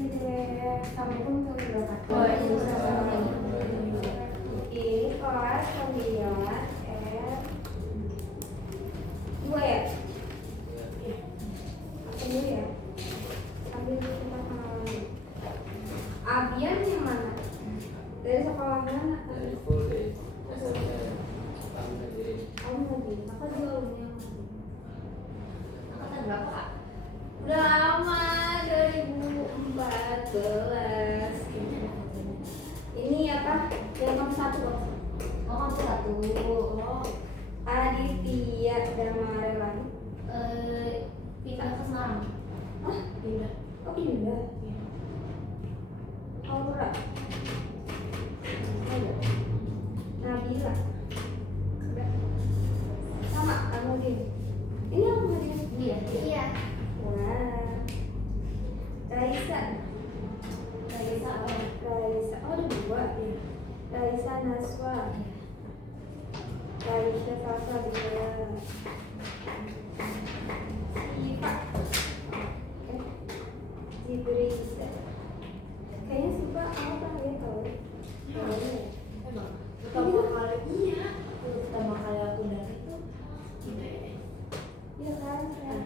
Assalamualaikum warahmatullahi wabarakatuh. Waalaikumsalam. Ini kelas 9 2 ya? Apa dulu ya? Ambil kita kenalan. Abian yang mana? Dari sekolah mana? Dari full day SMP tahun lagi. Aku juga umurnya. Angkatan berapa, Kak? Udah lama, 2014. Ini apa? Yang nomor 1 Oh, kamu satu. Oh, Aditya Damarelan. Pindah ke Semarang. Hah? Pindah. Oh pindah. Aura. Ada. Nabila. Udah. Sama kamu Din. Ini apa dia? Iya. Iya. Wah. Raisa. Raisa apa ya? Raisa. Oh ada 2 ya. Raisa Naswa. Raisa Salsa juga. Siva. Zibrisa. Kayaknya Siva aku pernah lihat tau. Emang pertama kali pertama kali aku dari itu Iya kan? Kayak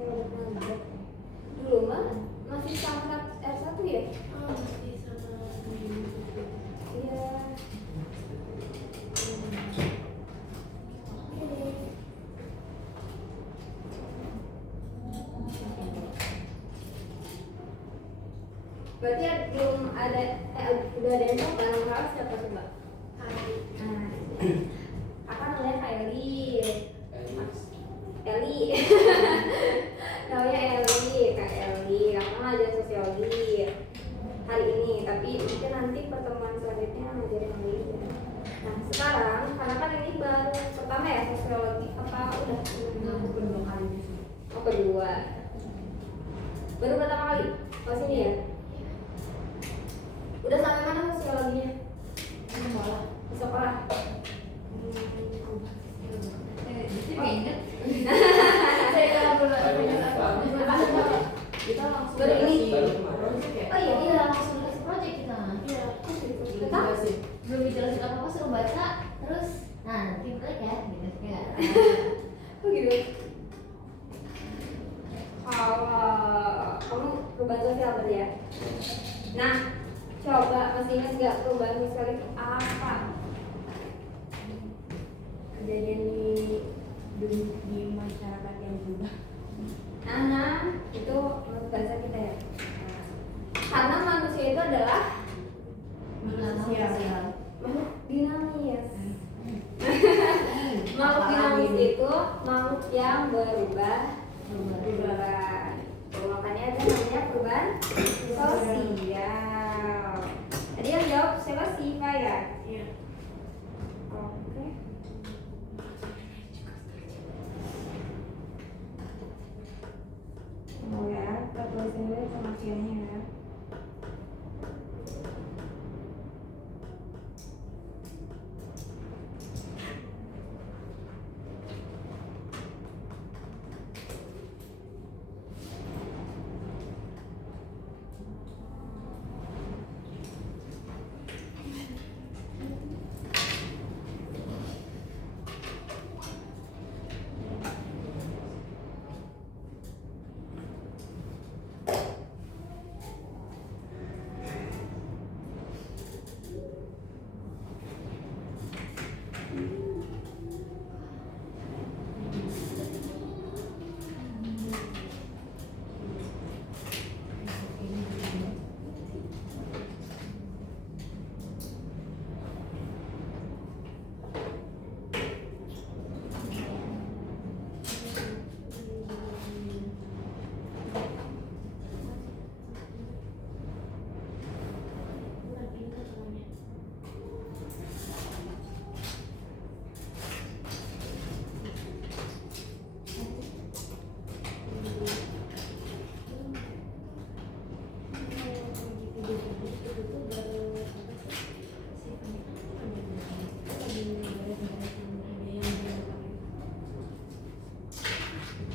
udah pernah lihat. Dulu mah masih sangat R1 ya? masih sama Iya. Berarti belum ada, udah ada yang tahu kan harus siapa tuh Mbak? Nah, apa namanya Kak Eli? Eli, namanya Eli, Kak Eli. Kakak ngajar sosiologi hari ini, tapi mungkin nanti pertemuan selanjutnya ngajarin yang lain. Nah sekarang karena kan ini baru pertama ya sosiologi, apa udah? aku kedua kali di sini. Oh kedua. Baru pertama kali? Oh sini ya? Udah sampai mana sosiologinya? Sekolah. Di sekolah? Jadi inget. Saya kalau belum apa? Kita langsung Baru ini? Baru kemarin. Oh iya, Iya, langsung dikasih project kita. Iya. Kita belum dijelasin apa-apa, suruh baca, terus nanti klik ya, gitu ya. Oh gitu. Kalau kamu perubahan sosial berarti ya? Nah, coba masih ingat nggak perubahan sosial itu apa? Kejadian di masyarakat yang berubah. Nah, itu menurut bahasa kita ya. Karena manusia itu adalah Manusia. makhluk dinamis. Makhluk dinamis itu makhluk yang berubah. Makanya ada namanya perubahan sosial. Tadi yang jawab siapa Siva ya? Iya. Oke. Oh ya, kita tulisin dulu pengertiannya ya.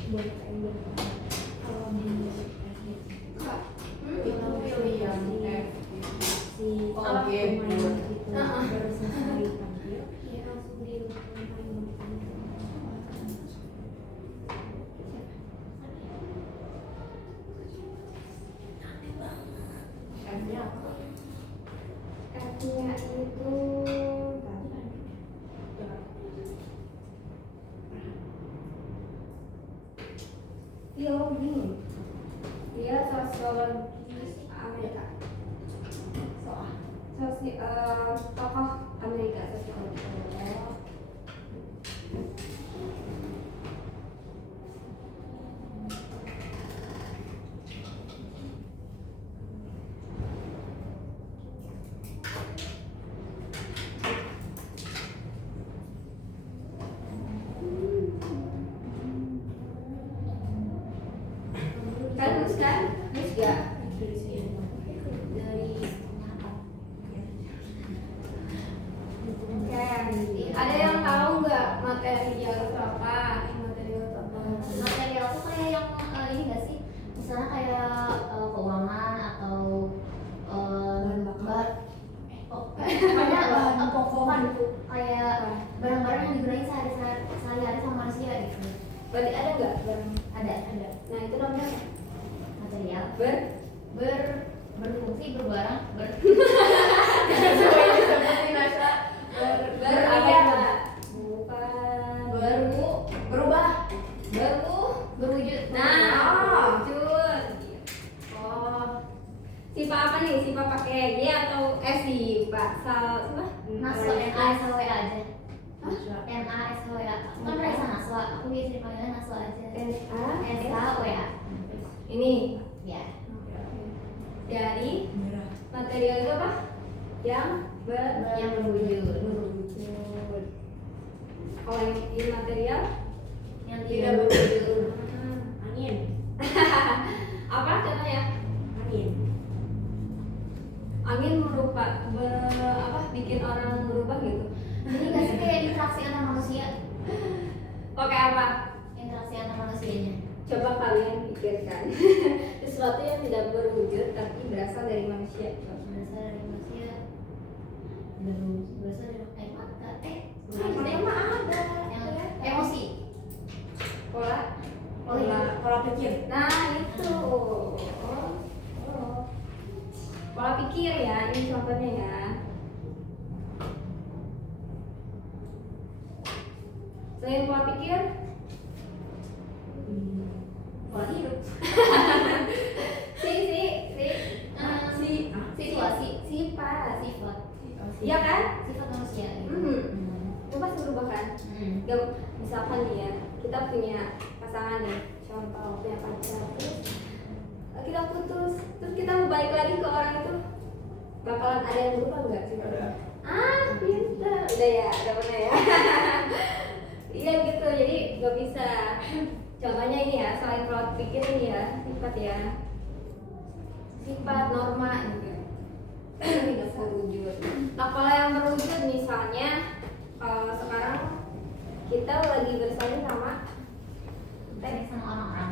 Buat kalau di SD. Kak, si Oh, game gitu. gitu baru selesai tampil ya langsung di Karena apa? kartunya itu biologi dia sosiologi Amerika tokoh Amerika sosiologi. Kan nulis kan? Nulis gak? Dari Oke, ada yang tahu nggak material itu apa? Material itu apa? Material tuh kayak yang ini nggak sih? Misalnya kayak keuangan atau pokoknya pokok kayak barang-barang yang digunakan sehari-hari sama manusia gitu. Berarti ada nggak barang? Ada. Nah itu namanya apa? Material ber berfungsi berbarang sesuai seperti Nasra ber apa ya? Bukan berubah berwujud. Nah, wujud. Oh, sifat apa nih? Sifat pakai y atau sifat apa? Naswa NASWA aja. NASWA. Kan Raisa Naswa. Aku biasa dipanggilnya Naswa aja. NSWA. Ini Ya. dari material itu apa? Yang berwujud. Kalau yang material Yang tidak berwujud. angin. Apa contohnya? Angin bikin orang berubah gitu. Ini nggak sih kayak interaksi antar manusia? Pakai apa? Interaksi antar manusianya. Coba kalian pikirkan. Sesuatu yang tidak berwujud tapi berasal dari manusia. Berasal dari manusia. Berasal dari mata. Mah ada. Yang emosi. Pola pikir. Nah itu. Pola pikir ya, ini contohnya ya. Selain pola pikir, pola hidup. Situasi. Sifat. Iya Iya kan? Sifat manusia. Itu pasti berubah kan? Misalkan nih ya, kita punya pasangan nih, contoh punya pacar, terus kita putus, terus kita mau balik lagi ke orang itu, bakalan ada yang berubah nggak sih? Ada. Pintar, udah ya, udah pernah ya. Iya gitu, jadi nggak bisa. Contohnya ini ya, selain pola pikir ini ya, sifat ya, sifat norma gitu. Tidak berwujud. Nah kalau yang berwujud misalnya, sekarang kita lagi bersaing sama Sama orang-orang.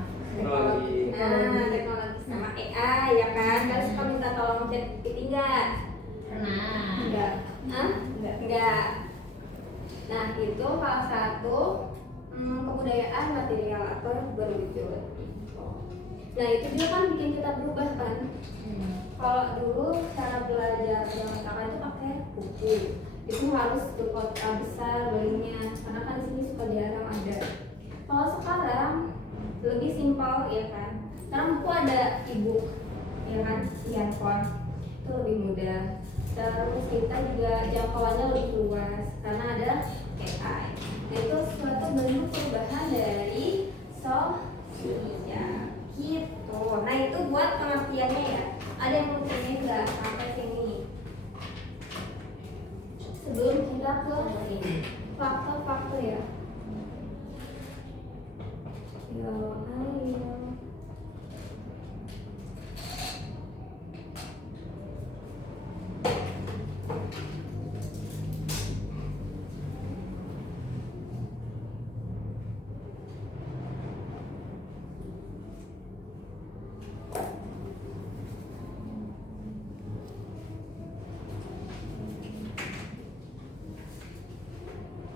teknologi sama AI ya kan? Kalian suka minta tolong ChatGPT nggak? Pernah. Enggak. Nah itu salah satu kebudayaan material atau yang berwujud. Nah itu juga kan bikin kita berubah kan? Kalau dulu cara belajar zaman sekarang itu pakai buku, itu harus berkota besar belinya, karena kan di sini suka jarang ada. Kalau sekarang lebih simpel ya kan, karena buku ada e-book, ya kan, handphone itu lebih mudah. Terus kita juga jangkauannya lebih luas karena ada AI. Nah itu suatu bentuk perubahan dari sosial gitu. Nah itu buat pengertiannya ya. Ada yang mau tanya nggak sampai sini? Sebelum kita ke faktor-faktor ya. Ayo.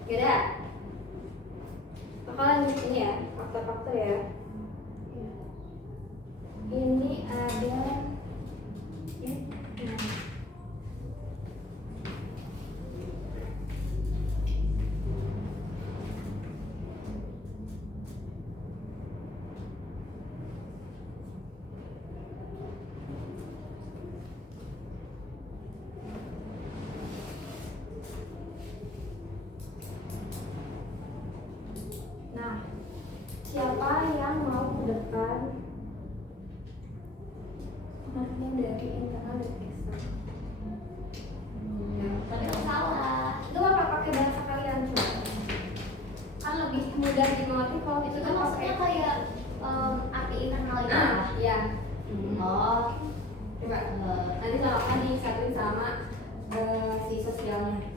Gak ada. Bakalan ini ya, faktor-faktor ya. Ini ada Nah, siapa yang mau ke depan marknya dari internal dan eksternal? Tapi itu salah. Itu apa pakai bahasa kalian coba? Kan lebih mudah dimengerti kalau Itu itu kan maksudnya kayak arti internal itu. Nah, ya. Oh, Coba nanti sama disatuin sama si sosialnya.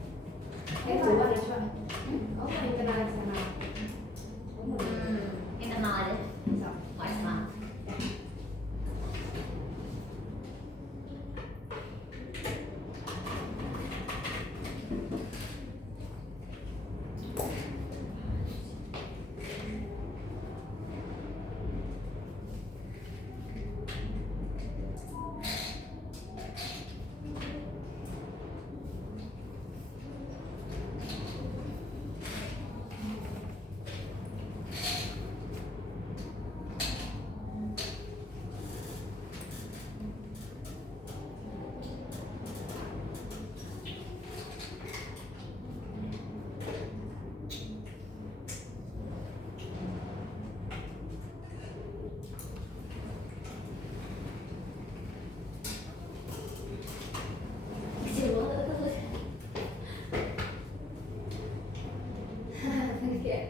Coba deh coba. Oh, internal eksternal. internal aja. Bisa. Oh, eksternal. Kecil banget itu tuh. Kayak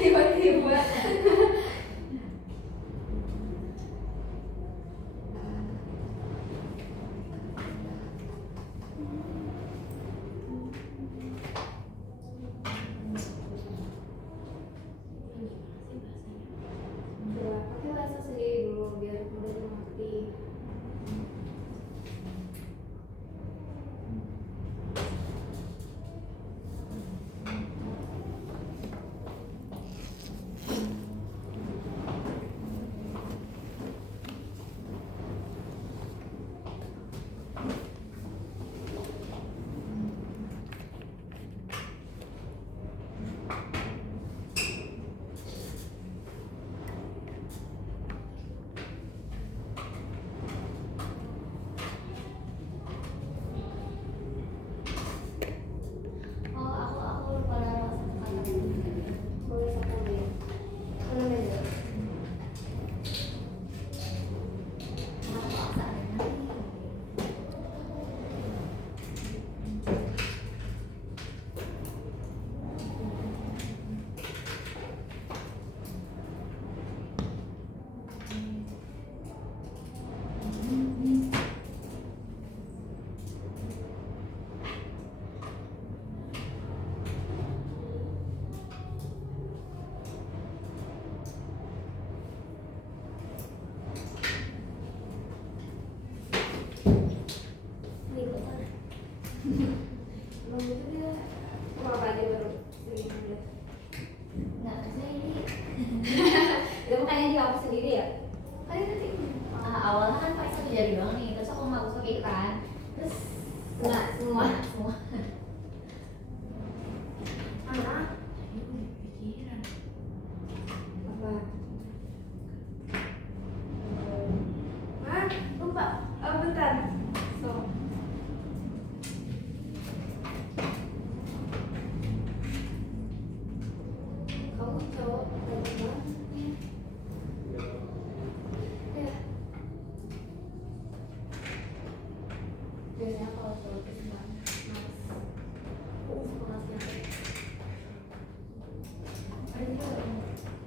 tiba-tiba coba pakai bahasa sendiri dulu biar mudah dimengerti. Oh, aku lupa naruh satu kata. Boleh satu deh. Mana beda? Aku paksa deh. Ini kok sana. Belum itu dia. Mau apa aja baru segini aja. Nggak bisa ini. Itu makanya dihapus sendiri ya. Kali nanti. Awalnya kan pakai satu jari doang nih, terus aku mau pakai itu kan. Terus Enggak semua. semua. Anak. Apa? Hah? Lupa. Oh, bentar. So. Kamu cowok banyak banget nih. Ya. Biasanya kalau cowok itu suka males. Suka males ya. Ada juga.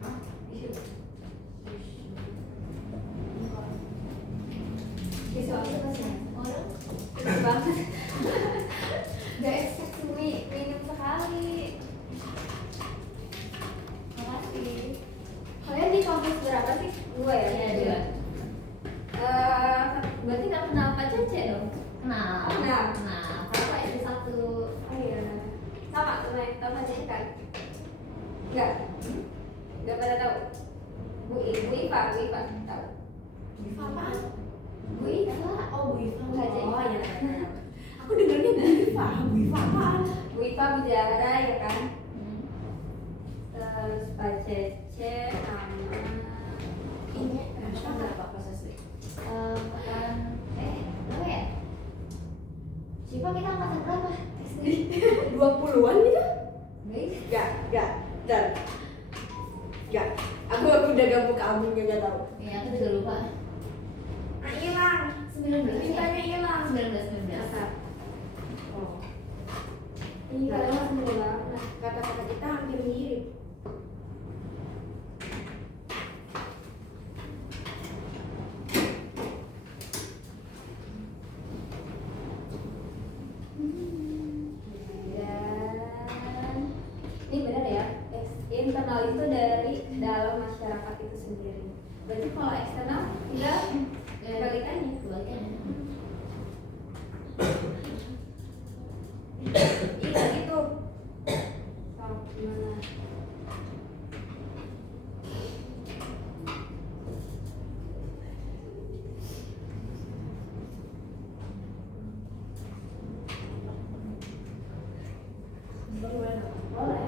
Hah? Isu. Nah, kakak SD 1. Oh iya. Sama tuh Mai, tahu Mas kan? Enggak. Enggak pada tahu. Bu Ipa tahu. Iva apaan? Bu Ipa. Oh, Bu Iva. Bu Haja Iva. Oh, iya. Aku dengarnya Bu Iva. Bu Iva apaan? Bu Ipa Bu Zahra ya kan? Hmm. Terus Pak Cece sama Ini Rasha berapa pas SD? Angkatan berapa ya? Siapa kita angkatan berapa? SD. 20-an gitu? Enggak. Dan Enggak. Aku udah gabung ke albumnya enggak tahu. Ya, aku juga lupa. Ah, hilang. 19 Mintanya hilang. 19. Oh. ini kalian masih muda banget. Kata-kata kita hampir mirip. Dan ini benar ya, internal itu dari dalam masyarakat itu sendiri. Berarti kalau eksternal tinggal kebalikannya. Kebalikannya. Iya gitu. So, gimana? Boleh.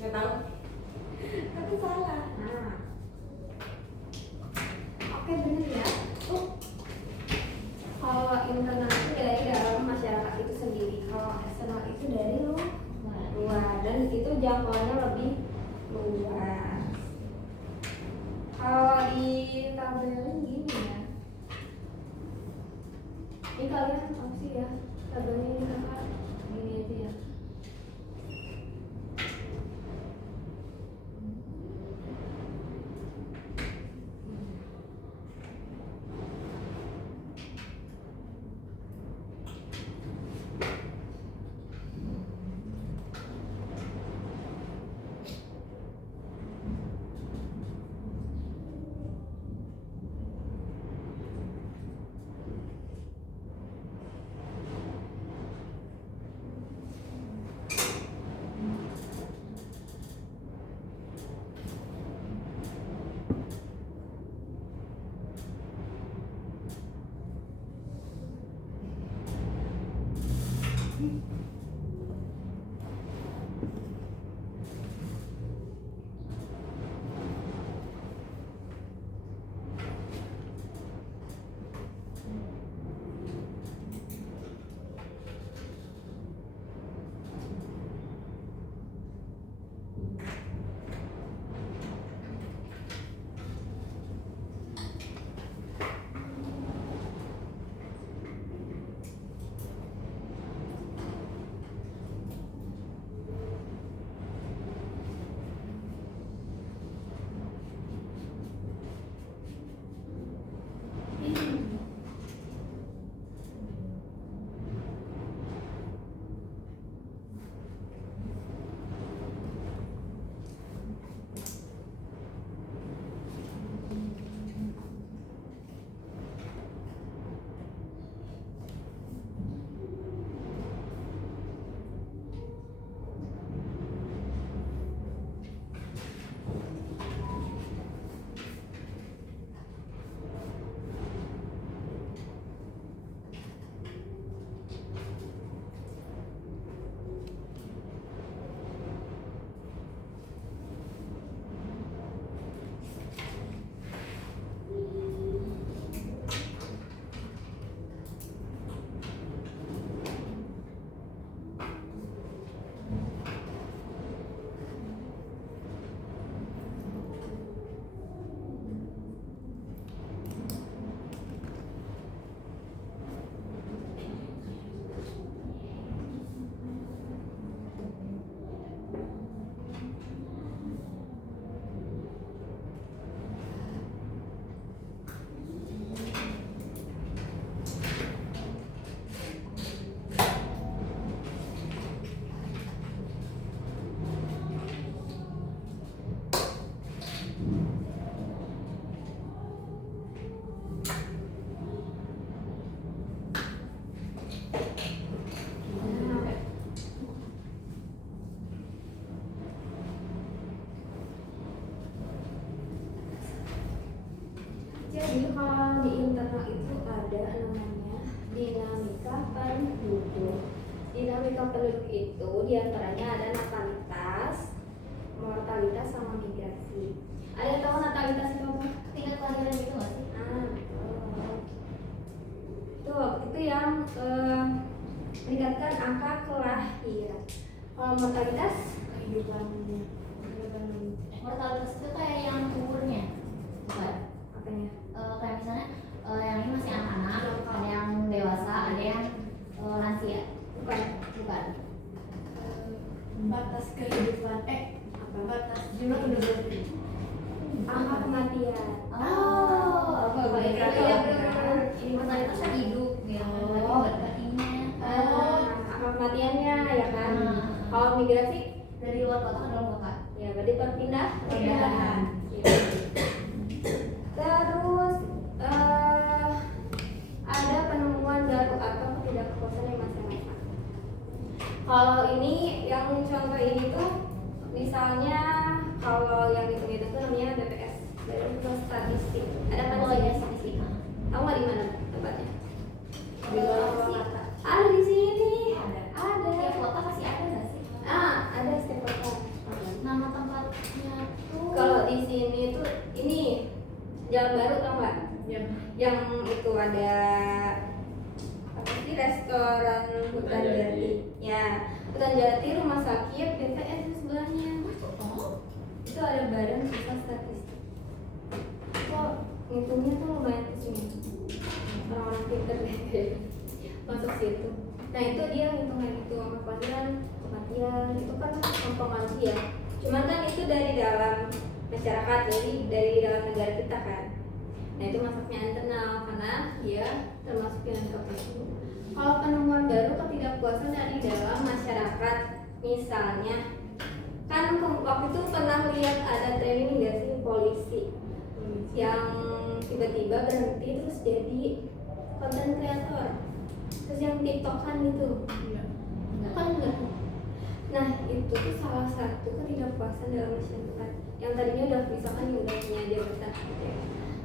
Enggak tahu. Tapi salah. Nah. Oke benar ya. Kalau internal itu dari dalam masyarakat itu sendiri. Kalau eksternal itu dari luar dan itu jangkauannya lebih luas. Kalau di tabelin gini ya. Ini kalian tahu sih ya tabelnya ini kakak gini aja ya. kan duduk. Dinamika penduduk itu diantaranya ada natalitas, mortalitas, sama migrasi. Ada yang tahu natalitas itu apa? Tingkat kelahiran gitu nggak sih? Betul. Itu waktu itu yang meningkatkan angka kelahiran. Kalau mortalitas kehidupannya. Mortalitas itu kayak yang umurnya, bukan? apanya? Kayak misalnya yang ini masih anak-anak, ada yang dewasa, ada yang lansia. Bukan. Bukan. Batas kehidupan batas jumlah penduduk. Angka kematian. Oke, baik. Iya, benar. Ini mortalitas kan hidup, ya. Oh. Angka kematiannya ya kan. Kalau migrasi Dari luar kota ke dalam kota. ya berarti perpindahan. Perpindahan. Terus ada penemuan baru atau ketidakpuasan yang masyarakat. Kalau ini yang contoh ini tuh misalnya kalau yang hitung-hitung tuh namanya BPS, Badan Pusat Statistik. Ada apa Oh, iya, sih? statistik. Tahu nggak di mana tempatnya? Di luar kota. Ada di sini. Tiap Ada. kota pasti ada nggak sih? Ada setiap kota. Nama tempatnya tuh. Kalau di sini tuh ini Jalan Baru, tau nggak? Yang itu ada apa sih, restoran Hutan Jati. Ya, Hutan Jati, rumah sakit, BPS di sebelahnya. Itu ada Badan Pusat Statistik. Kok ngitungnya tuh lumayan pusing. Orang-orang pinter deh masuk situ. Nah itu dia ngitung kayak gitu, kelahiran, kematian, itu kan mempengaruhi ya. Cuman kan itu dari dalam masyarakat, dari dalam negara kita kan. Nah itu masuknya internal karena dia termasuk yang itu. Kalau penemuan baru ketidakpuasan dari dalam masyarakat, misalnya kan waktu itu pernah lihat ada training nggak sih polisi yang tiba-tiba berhenti terus jadi konten kreator, terus yang tiktokan gitu. Kan enggak. Nah itu tuh salah satu ketidakpuasan dalam masyarakat yang tadinya udah misalkan udah punya jabatan gitu ya.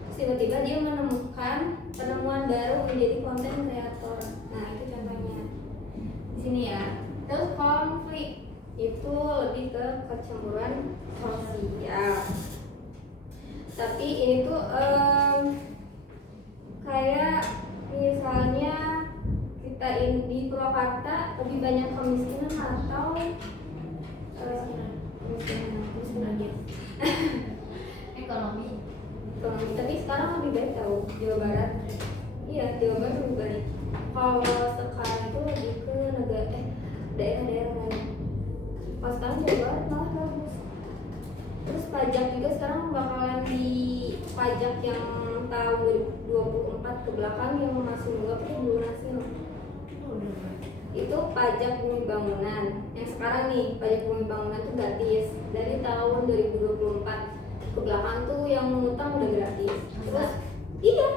Terus tiba-tiba dia menemukan penemuan baru menjadi konten kreator. Nah itu contohnya di sini ya. Terus konflik itu lebih ke kecemburuan sosial. Tapi ini tuh kayak misalnya kita di Purwakarta lebih banyak kemiskinan atau kemiskinan aja. Ekonomi. Tapi sekarang lebih baik tahu Jawa Barat. Iya, Jawa Barat lebih baik. Kalau sekarang itu lebih ke negara daerah-daerah lain. Kalau sekarang Jawa Barat malah bagus. Terus pajak juga sekarang bakalan di pajak yang tahun 2024 ke belakang yang masih nunggak itu lunasi loh. Itu pajak bumi bangunan. Yang sekarang nih pajak bumi bangunan tuh gratis dari tahun 2024 ke belakang tuh yang ngutang udah gratis. Terus iya.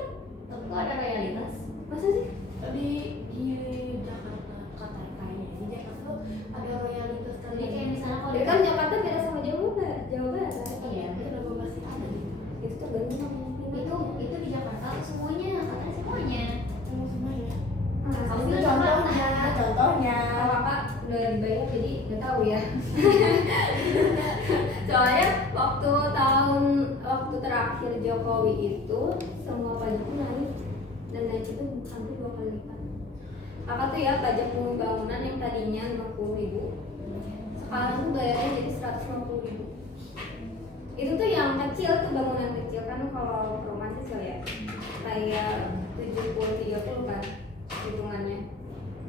Tapi kok ada realitas? Masa sih? Tadi di Jakarta kayaknya di Jakarta tuh ada royalitas Jadi kali. kayak misalnya kalau Ya kan Jakarta beda sama Jawa Barat. iya, Kenapa masih ada nih? Itu tuh gampang. itu di Jakarta tuh semuanya, katanya semuanya. Semuanya. Kamu Ini contohnya. Kalau kakak udah dibayar jadi nggak tahu ya. Soalnya waktu terakhir Jokowi itu semua pajak naik dan naik itu hampir 2 kali lipat. Kakak tuh ya pajak bumi bangunan yang tadinya 50.000 sekarang tuh bayarnya jadi 150.000. Itu tuh yang kecil tuh, bangunan kecil kan. Kalau rumah kecil ya kayak 70-30 kan hitungannya,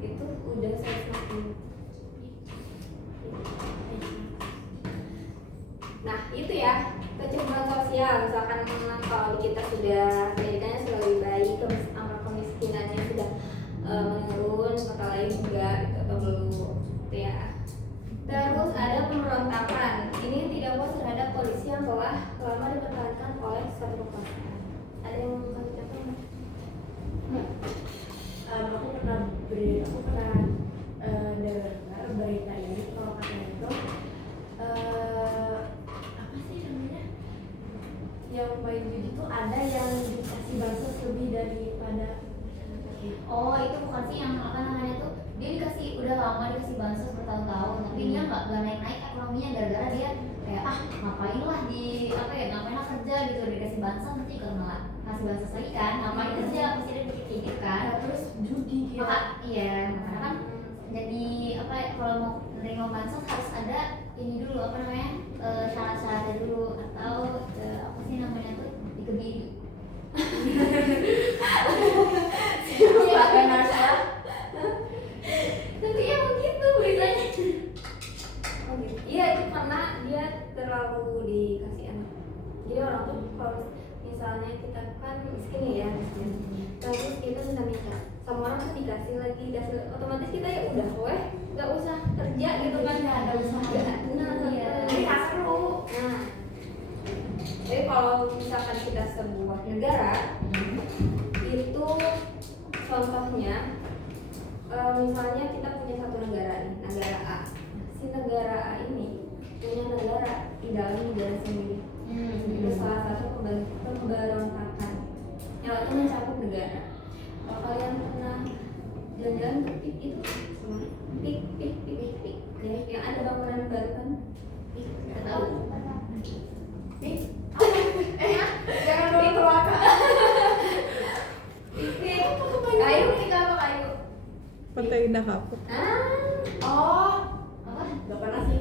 itu udah 150. Nah itu ya kecemburuan sosial. Misalkan kalau di kita sudah pendidikannya sudah lebih baik, angka kemiskinannya sudah menurun, kota lain juga gitu, atau belum gitu ya. Terus ada pemberontakan. Ini tidak puas terhadap polisi yang telah lama dipertahankan oleh suatu kekuasaan. Ada yang mau kasih contoh nggak? Aku pernah dengar berita ini kalau katanya itu apa sih namanya, yang main judi itu ada yang dikasih bansos lebih daripada Oh, itu bukan sih yang apa namanya lama dikasih bansos bertahun-tahun, tapi dia nggak naik-naik ekonominya gara-gara dia kayak ngapain lah di ngapain lah kerja gitu, dikasih bansos nanti juga malah kasih bansos lagi kan, ngapain kerja pasti dia pikir kayak gitu kan. Terus judi gitu. Makanya kan jadi kalau mau menerima bansos harus ada ini dulu syarat-syaratnya dulu, atau apa sih namanya tuh dikebiri. Tapi emang gitu beritanya. Oh gitu. Iya, itu karena dia terlalu dikasih anak. Jadi orang tuh kalau misalnya kita kan miskin ya, terus kita minta sama orang tuh dikasih lagi, otomatis kita ya udah nggak usah kerja gitu kan, nggak usah jadi nggak seru. Nah, jadi kalau misalkan kita sebuah negara itu contohnya misalnya kita punya satu negara nih, negara A. Si negara A ini punya negara di dalam negara sendiri. Itu salah satu pemberontakan yang itu mencakup negara. Kalau kalian pernah jalan-jalan ke PIK itu, PIK yang ada bangunan baru kan? Nggak tahu. Jangan dulu kelaka. Kayu, apa kayu? Pantai Indah Kapuk. Oh, Apa? gak pernah sih.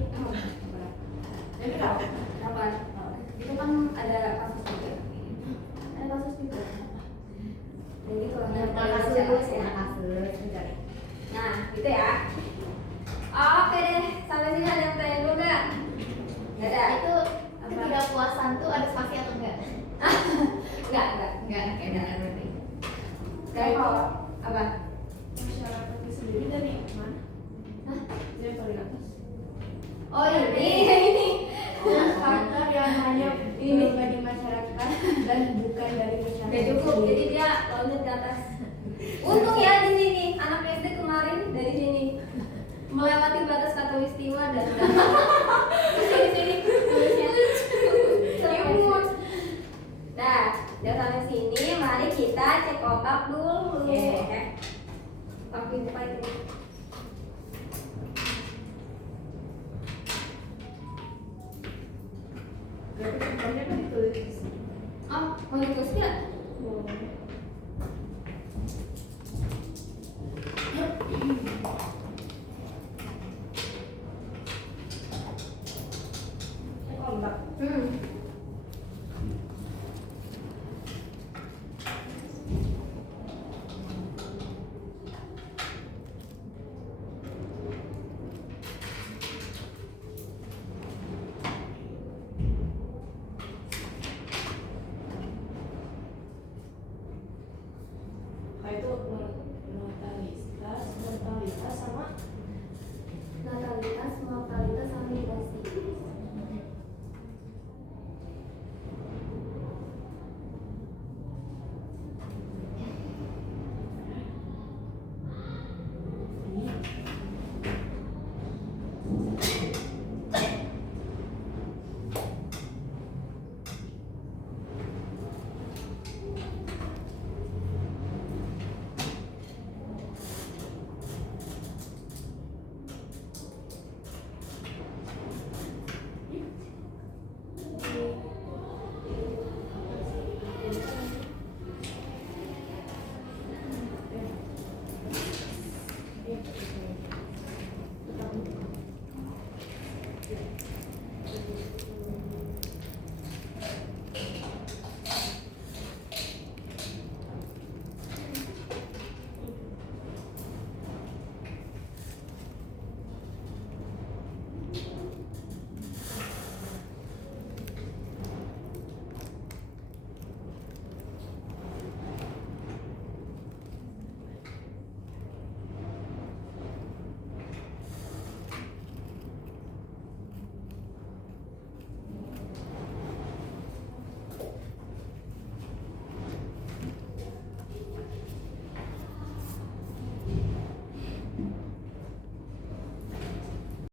Ini kenapa? Itu kan ada kasus juga. Jadi kalau Kasus ya. Nah, gitu ya. Oke deh, sampai sini ada yang tanya dulu nggak? Nggak ada. Itu ketidakpuasan tuh ada spasi atau enggak? Nggak. Enggak, kayak berarti. Kayak kalau apa? Masyarakat itu sendiri dari mana? Hah? Dari paling atas. Oh ini. Faktor yang hanya pribadi masyarakat dan bukan dari masyarakat. Udah cukup, jadi dia loncat ke atas. Untung ya di sini anak SD kemarin dari sini melewati batas katulistiwa dan terus di sini tulisnya selimut. Nah, udah sampai sini, mari kita cek otak dulu. Oke, buka itu. Berarti contohnya kan ditulis. Oh, mau ditulis nggak? Mau